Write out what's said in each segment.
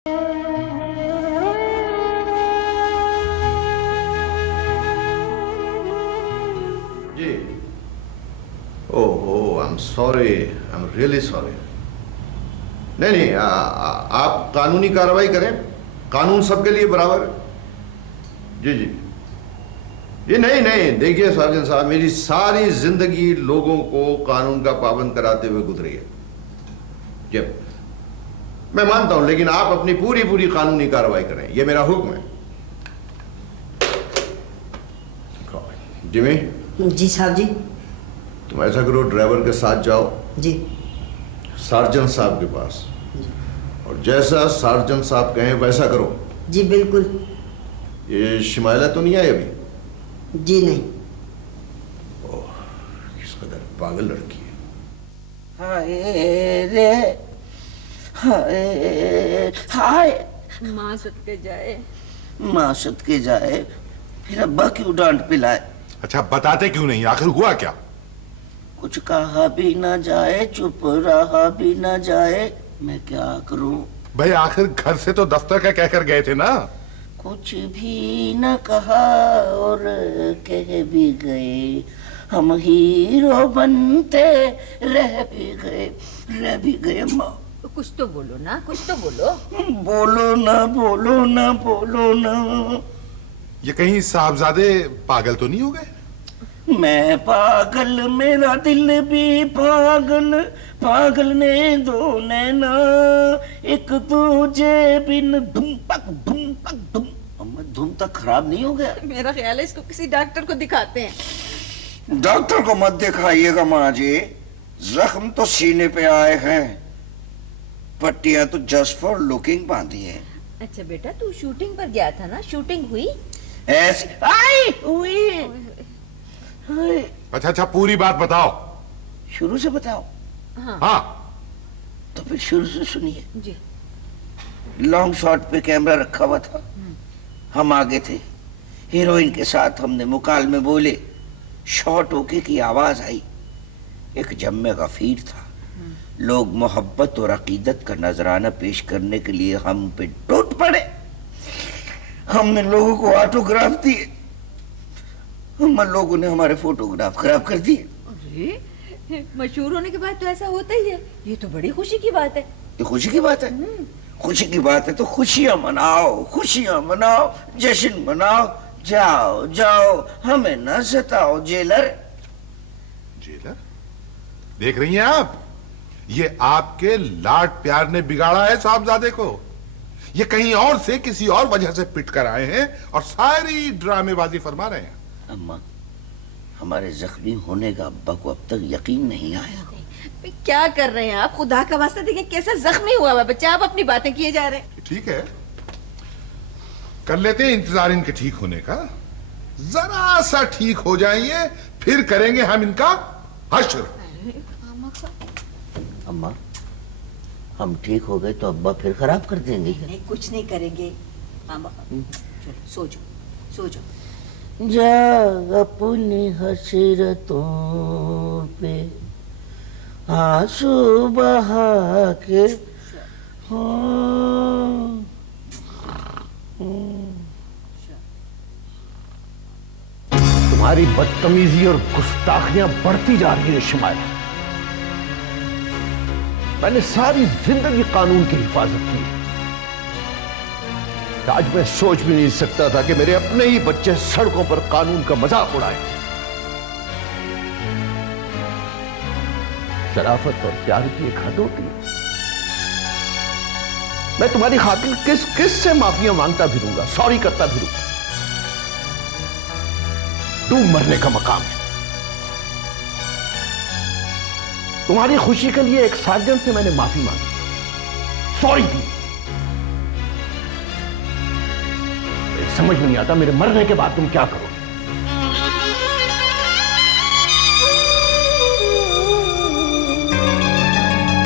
जी। ओहो, I am sorry, I am really sorry. नहीं नहीं, आप कानूनी कार्रवाई करें, कानून सबके लिए बराबर है। जी जी जी। नहीं नहीं, देखिए सार्जन साहब, मेरी सारी जिंदगी लोगों को कानून का पाबंद कराते हुए गुजरी है। जी, मैं मानता हूं, लेकिन आप अपनी पूरी पूरी कानूनी कार्रवाई करें, यह मेरा हुक्म है। जिमी। जी साहब जी। तुम ऐसा करो, ड्राइवर के साथ जाओ जी। सार्जन साहब के पास, और जैसा सार्जन साहब कहें वैसा करो। जी बिल्कुल। ये शिमाइला तो नहीं आई अभी? जी नहीं। ओह, किस कदर पागल लड़की है। हाय रे, हाय हाय। माँ सदके जाए, माँ सदके जाए, फिर अब्बा क्यों डांट पिलाए? अच्छा, बताते क्यों नहीं? आखिर हुआ क्या? कुछ कहा भी ना जाए, चुप रहा भी ना जाए, मैं क्या करूं? भाई आखिर घर से तो दफ्तर का कहकर गए थे ना? कुछ भी न कहा और कह भी गए, हम हीरो बनते रह भी गए माँ। कुछ तो बोलो ना, कुछ तो बोलो। बोलो ना, बोलो ना, बोलो ना। ये कहीं साहबजादे पागल तो नहीं हो गए? मैं पागल, मेरा दिल भी पागल, पागल ने दो नैना, एक दूजे बिन धुम पक धुम पक धुम। अम्मा, धुम तक खराब नहीं हो गया? मेरा ख्याल है इसको किसी डॉक्टर को दिखाते हैं। डॉक्टर को मत दिखाइएगा माँ जी, जख्म तो सीने पे आए हैं, पट्टियां तो जस्ट फॉर लुकिंग बांधी है। अच्छा बेटा, तू शूटिंग पर गया था ना? शूटिंग हुई? ऐसी आई हुई। अच्छा अच्छा, पूरी बात बताओ। शुरू से बताओ? हाँ। तो फिर शुरू से सुनिए। जी। लॉन्ग शॉट पे कैमरा रखा हुआ था, हम आगे थे, हीरोइन के साथ हमने मुकाल में बोले, शॉट होके की आवाज आई, एक जम्मे गफीर था, लोग मोहब्बत और अकीदत का नजराना पेश करने के लिए हम पे टूट पड़े, हमने लोगों को ऑटोग्राफ दिए, हम लोगों ने हमारे फोटोग्राफ खराब कर दिए। अरे, मशहूर होने के बाद तो ऐसा होता ही है, ये तो बड़ी खुशी की बात है। ये खुशी की बात है? खुशी की बात है तो खुशियां मनाओ, खुशियां मनाओ, जश्न मनाओ, जाओ जाओ, हमें न सताओ जेलर। जेलर? देख रही हैं आप, ये आपके लाड प्यार ने बिगाड़ा है साहबजादे को। ये कहीं और से किसी और वजह से पिट कर आए हैं और सारी ड्रामेबाजी फरमा रहे हैं। अम्मा, हमारे जख्मी होने का अब्बा को अब तक यकीन नहीं आया। क्या कर रहे हैं आप? खुदा का वास्ता देखिए कैसा जख्मी हुआ है बच्चा, आप अपनी बातें किए जा रहे हैं। ठीक है, कर लेते हैं इंतजार इनके ठीक होने का। जरा सा ठीक हो जाएंगे, फिर करेंगे हम इनका हश्र। अम्मा, हम ठीक हो गए तो अब्बा फिर खराब कर देंगे। नहीं, कुछ नहीं करेंगे। चलो सो जाओ, सो जाओ। जा अपनी हसरतों पे आंसू बहा के। तुम्हारी बदतमीजी और गुस्ताखियां बढ़ती जा रही है शिमाइला। मैंने सारी जिंदगी कानून की हिफाजत की, आज मैं सोच भी नहीं सकता था कि मेरे अपने ही बच्चे सड़कों पर कानून का मजाक उड़ाए। शराफत और प्यार की एक हद होती है। मैं तुम्हारी खातिर किस किस से माफिया मांगता फिरूंगा, सॉरी करता फिरूंगा। तू मरने का मकाम है। तुम्हारी खुशी के लिए एक सार्जन से मैंने माफी मांगी, सॉरी दी। समझ में नहीं आता मेरे मरने के बाद तुम क्या करो।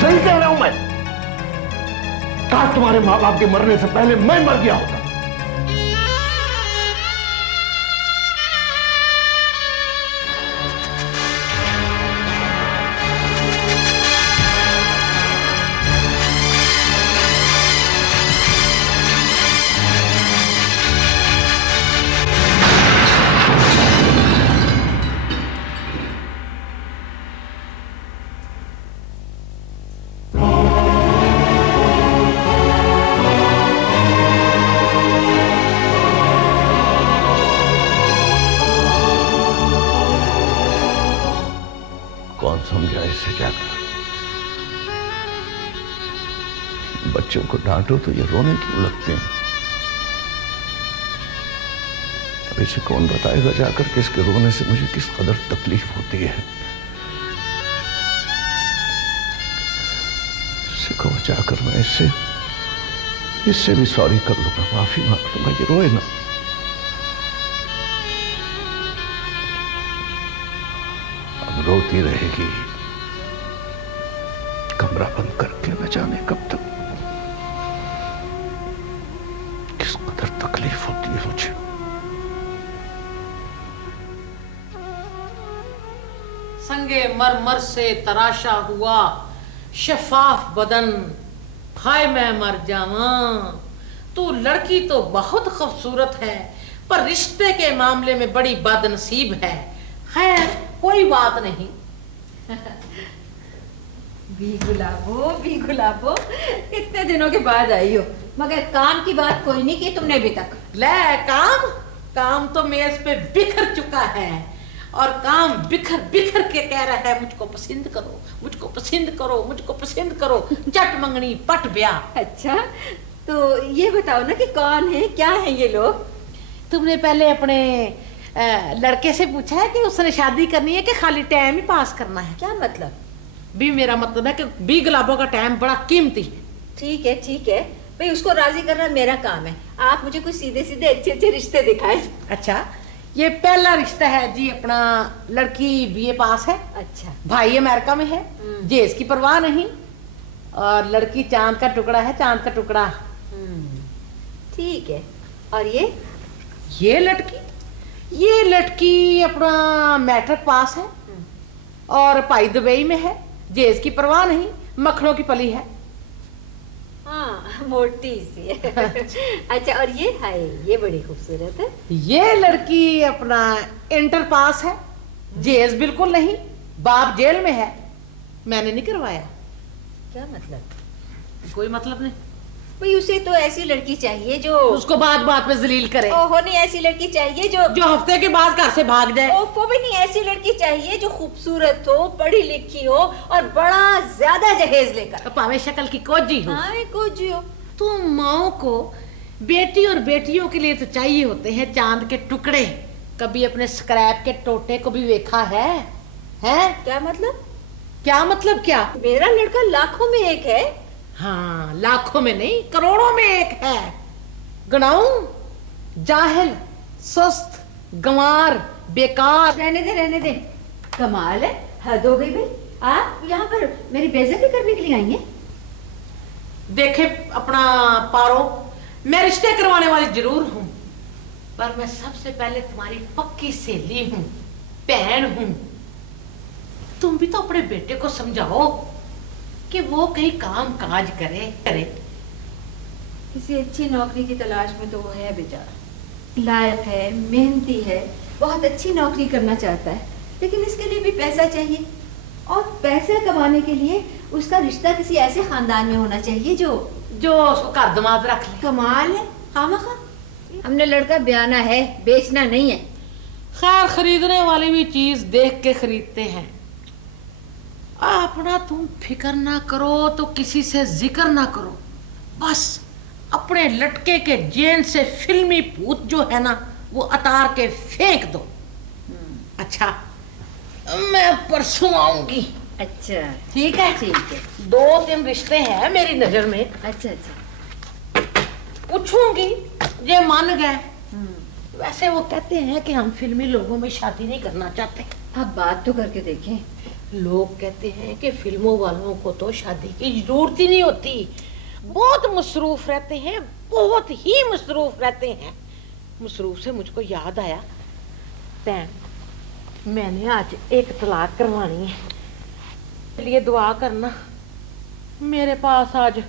सही कह रहा हूं मैं। काश तुम्हारे मां बाप के मरने से पहले मैं मर गया होता। ऐसे जाकर? बच्चों को डांटो तो ये रोने क्यों लगते हैं? अब इसे कौन बताएगा जाकर कि इसके रोने से मुझे किस कदर तकलीफ होती है? इसे कहो जाकर मैं इससे भी सॉरी कर लूंगा, माफी मांग लूंगा, ये रोए ना। अब रोती रहेगी, कमरा बंद करके, न जाने कब तक। किस कदर तकलीफ होती है मुझे। संगे मरमर से तराशा हुआ शफाफ बदन, हाय मैं मर जावां। तू लड़की तो बहुत खूबसूरत है, पर रिश्ते के मामले में बड़ी बदनसीब है। खैर कोई बात नहीं। भी गुलाबो, इतने दिनों के बाद आई हो, मगर काम की बात कोई नहीं की तुमने अभी तक। ले काम तो मेज पे बिखर चुका है, और काम बिखर बिखर के कह रहा है मुझको पसंद करो, मुझको पसंद करो, मुझको पसंद करो। चट मंगनी पट ब्याह। अच्छा, तो ये बताओ ना कि कौन है, क्या है ये लोग? तुमने पहले अपने लड़के से पूछा है कि उसने शादी करनी है कि खाली टाइम ही पास करना है? क्या मतलब? भी मेरा मतलब है कि बी गुलाबों का टाइम बड़ा कीमती है। ठीक है भाई, उसको राजी करना मेरा काम है। आप मुझे कुछ सीधे सीधे अच्छे अच्छे रिश्ते दिखाएं। अच्छा, ये पहला रिश्ता है जी अपना। लड़की बीए पास है, अच्छा, भाई अमेरिका में है, जेस की परवाह नहीं, और लड़की चांद का टुकड़ा है, चांद का टुकड़ा। ठीक है। और ये लड़की अपना मैट्रिक पास है, और भाई दुबई में है, जेस की परवाह नहीं, मक्खनों की पली है। हाँ, मोटी सी है। अच्छा, और ये हाय, ये बड़ी खूबसूरत है। ये लड़की अपना इंटर पास है, जेस बिल्कुल नहीं, बाप जेल में है, मैंने नहीं करवाया। क्या मतलब? कोई मतलब नहीं। भाई उसे तो ऐसी लड़की चाहिए जो उसको बात बात में जलील करे। ओहो, नहीं, ऐसी लड़की चाहिए जो हफ्ते के बाद घर से भाग जाए। ओफो भी नहीं, ऐसी लड़की चाहिए जो खूबसूरत हो, पढ़ी लिखी हो, और बड़ा ज्यादा जहेज लेकर। पावे शक्ल की कोजी हो। हाँ, कोजी हो। तो माओ को बेटी और बेटियों के लिए तो चाहिए होते हैं चांद के टुकड़े। कभी अपने स्क्रैप के टोटे को भी देखा है? क्या मतलब? क्या? मेरा लड़का लाखों में एक है। हाँ, लाखों में नहीं, करोड़ों में एक है। गनाऊं? जाहिल, सुस्त, गंवार, बेकार। रहने दे। कमाल है, हद हो गई भाई। आप यहाँ पर मेरी बेइज्जती करने के लिए आई हैं? देखे अपना पारो, मैं रिश्ते करवाने वाली जरूर हूं, पर मैं सबसे पहले तुम्हारी पक्की सहेली हूं, बहन हूं। तुम भी तो अपने बेटे को समझाओ कि वो कहीं काम काज करे। किसी अच्छी नौकरी की तलाश में तो वो है बेचारा, लायक है, मेहनती है, बहुत अच्छी नौकरी करना चाहता है, लेकिन इसके लिए भी पैसा चाहिए, और पैसा कमाने के लिए उसका रिश्ता किसी ऐसे खानदान में होना चाहिए जो उसको घर दमाद रख ले। कमाल है, खामखा। हमने लड़का ब्याना है, बेचना नहीं है। खैर, खरीदने वाली भी चीज देख के खरीदते हैं। अपना तुम फिक्र ना करो तो किसी से जिक्र ना करो, बस अपने लटके के जेन से फिल्मी भूत जो है ना वो उतार के फेंक दो। अच्छा, मैं परसों आऊंगी। अच्छा, ठीक है। 2-3 रिश्ते हैं मेरी नजर में। अच्छा। पूछूंगी, ये मान गए। वैसे वो कहते हैं कि हम फिल्मी लोगों में शादी नहीं करना चाहते। आप बात तो करके देखें। लोग कहते हैं कि फिल्मों वालों को तो शादी की जरूरत ही नहीं होती, बहुत मसरूफ रहते हैं, बहुत ही मसरूफ रहते हैं। मसरूफ से मुझको याद आया, बहन, मैंने आज एक तलाक करवानी है, इसलिए दुआ करना। मेरे पास आज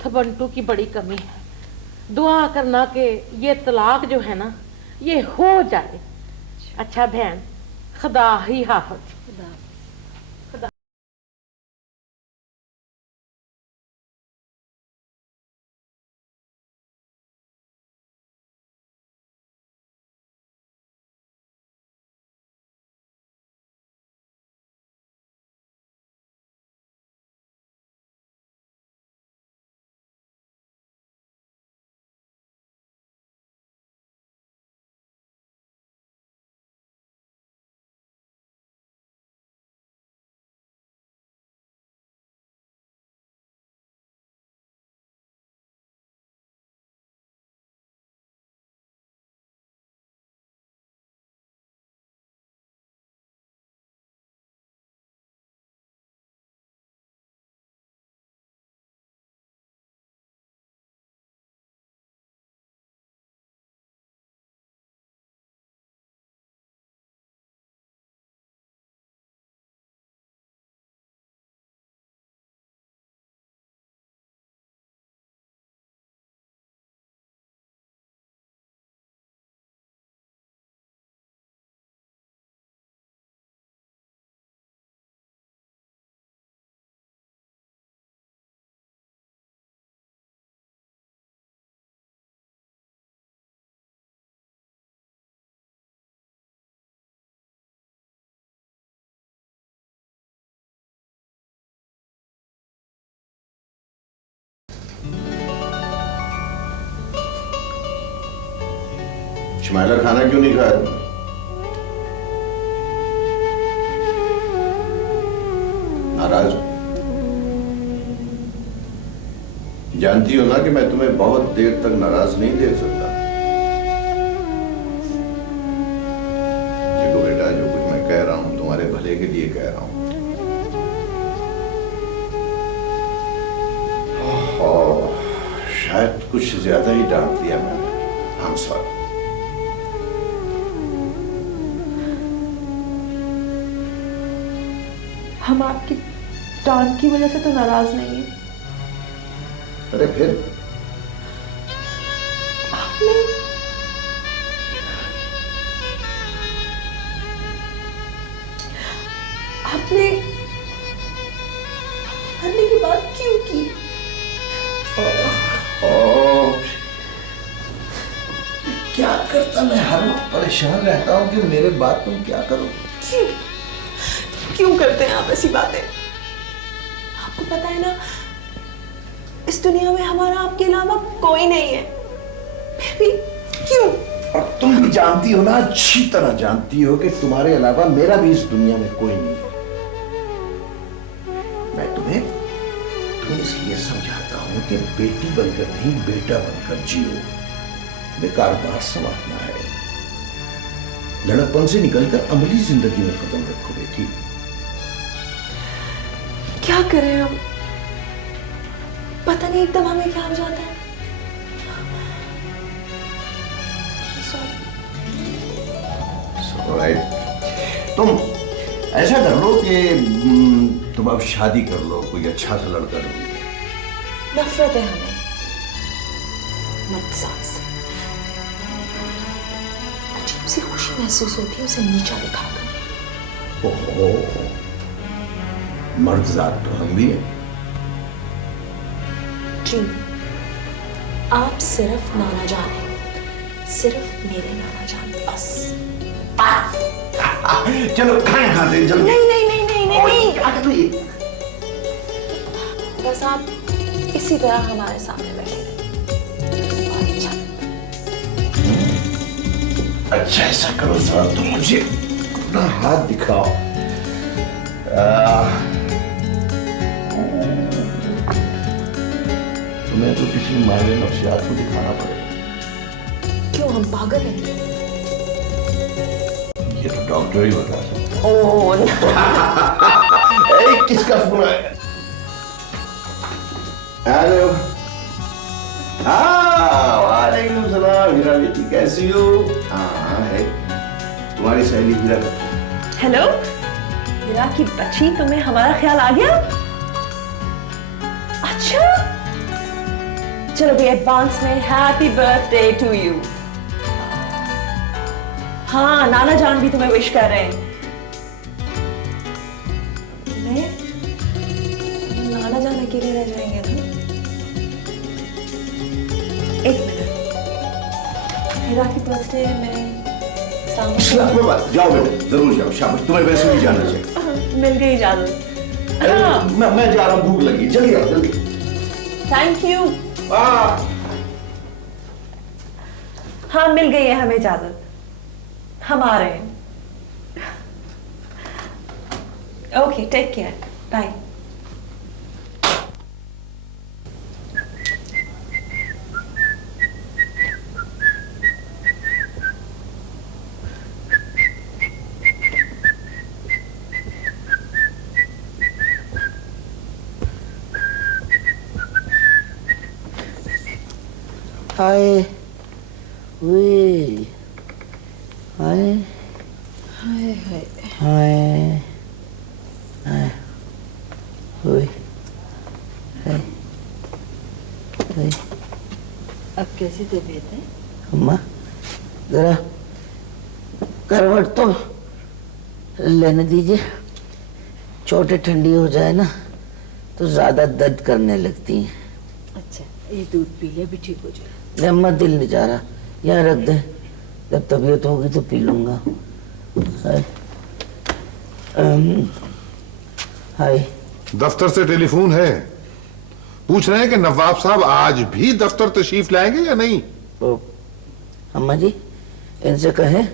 थबंटू की बड़ी कमी है, दुआ करना कि ये तलाक जो है ना ये हो जाए। अच्छा बहन, खुदा ही हाफिज। इस्माइला खाना क्यों नहीं खाया तुमने? नाराज हो? जानती हो ना कि मैं तुम्हें बहुत देर तक नाराज नहीं देख सकता। देखो बेटा, जो कुछ मैं कह रहा हूं तुम्हारे भले के लिए कह रहा हूं। और शायद कुछ ज्यादा ही डांट दिया मैंने। I'm sorry। हम आपकी डांट की वजह से तो नाराज नहीं है। अरे फिर आपने आपने मरने की बात क्यों की? क्या करता, मैं हर वक्त परेशान रहता हूँ कि मेरे बात तुम क्या करो। क्यों क्यों करते हैं आप ऐसी बातें? आपको पता है ना, इस दुनिया में हमारा आपके अलावा कोई नहीं है, फिर भी क्यों? और तुम भी जानती हो ना, अच्छी तरह जानती हो कि तुम्हारे अलावा मेरा भी इस दुनिया में कोई नहीं है। मैं तुम्हें इसलिए समझाता हूं कि बेटी बनकर नहीं, बेटा बनकर जियो। बेकार बात समझना है, लड़कपन से निकलकर अमली जिंदगी में कदम रखो बेटी। क्या करें हम, पता नहीं एकदम हमें क्या हो जाता है। तुम ऐसा कर लो कि तुम अब शादी कर लो, कोई अच्छा सा लड़का ढूंढ। नफरत है हमें मर्द से, अजीब सी खुशी महसूस होती है उसे नीचा दिखाकर। ओहो, मर्द जात तो हम भी हैं। जी, आप सिर्फ नाना जान हैं, सिर्फ मेरे नाना जान, बस। चलो खाना खाते हैं जल्दी। नहीं नहीं नहीं नहीं नहीं, नहीं। क्या कर रही है? बस आप इसी तरह हमारे सामने बैठे अच्छा ऐसा करो जरा, तुम मुझे अपना हाथ दिखाओ। तुम्हें तो किसी मायने नफ्सियात को दिखाना पड़ेगा। क्यों, हम पागल हैं? ये तो डॉक्टर ही बता सकता है। ओह किसका फोन है? हेलो। हाँ, वालेकुम सलाम। हीरा बेटी कैसी हो? हाँ है, तुम्हारी सहेली हीरा। हेलो हीरा की बच्ची, तुम्हें हमारा ख्याल आ गया? अच्छा, चलो भी एडवांस में हैप्पी बर्थडे टू यू। हाँ, नाना जान भी तुम्हें विश कर रहे हैं। नाना जान अकेले रह जाएंगे ना? एक मिनट, हीरा की बर्थडे में सामने बात, जाओ बेटे, जरूर जाओ, शाबाश। तुम्हें वैसे भी जाना चाहिए। मिल गई इजाजत। मैं जा रहा हूँ, भूख लगी, जल्दी आओ जल्दी। Thank you. हाँ, मिल गई है हमें इजाजत, हम आ रहे हैं। Okay, take care, bye. हाय वे, हाय हाय हाय। हाय हाय वे, हाय हाय। अब कैसी तबीयत है? अम्मा जरा करवट तो लेने दीजिए, चोटें ठंडी हो जाए ना तो ज्यादा दर्द करने लगती हैं। अच्छा, ये दूध पी ले, भी ठीक हो जाए। अम्मा दिल नहीं जा रहा, यहाँ रख दे, जब तबीयत होगी तो पी लूंगा। हाय हाय। दफ्तर से टेलीफोन है, पूछ रहे हैं कि नवाब साहब आज भी दफ्तर तशरीफ लाएंगे या नहीं। ओ, अम्मा जी इनसे कहें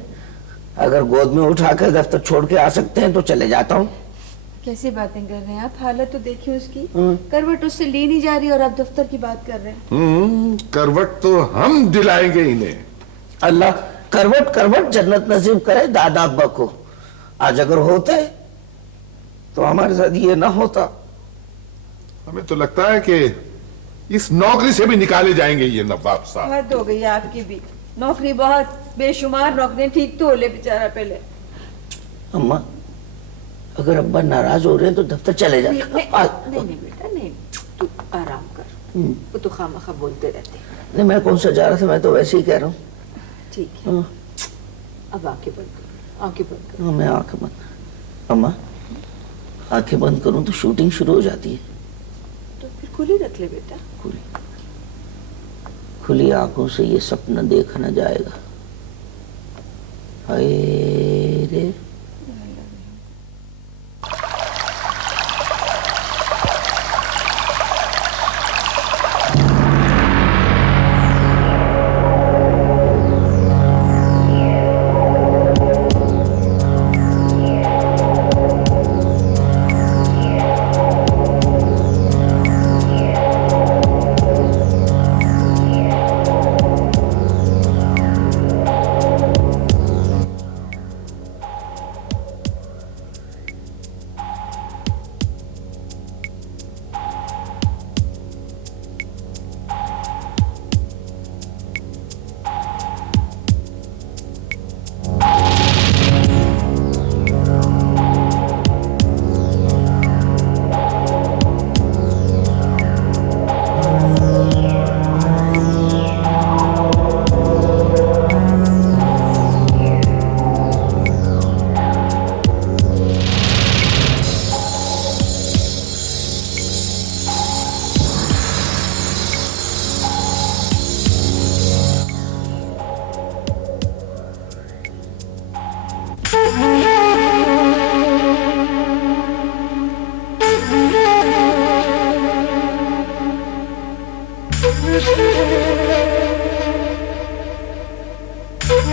अगर गोद में उठा कर दफ्तर छोड़ के आ सकते हैं तो चले जाता हूँ। कैसी बातें कर रहे हैं आप? हालत तो देखिए उसकी, करवट उससे ली नहीं जा रही और आप दफ्तर की बात कर रहे हैं। करवट तो हम दिलाएंगे इन्हें। अल्लाह करवट करवट जन्नत नसीब करे दादा अब्बा को। आज अगर होते तो हमारे साथ ये ना होता। हमें तो लगता है कि इस नौकरी से भी निकाले जाएंगे ये नवाब साहब। हद हो गई आपकी भी। नौकरी बहुत बेशुमार नौकरियां, ठीक तो हो ले बेचारा पहले। अम्मा अगर अब्बा नाराज हो रहे हैं तो दफ्तर चले जाते। नहीं बेटा नहीं, तू आराम कर। वो तो खामखा बोलते रहते हैं। नहीं मैं कौन सा जा रहा था, मैं तो वैसे ही कह रहा हूँ। ठीक है, अब आंखें बंद करो, आंखें बंद करो। मैं आंखें बंद, अम्मा आंखें बंद करूं तो शूटिंग शुरू हो जाती है। तो फिर खुली रख ले बेटा। खुली आंखों से ये सपना देखा न जाएगा। हाय रे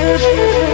Thank you.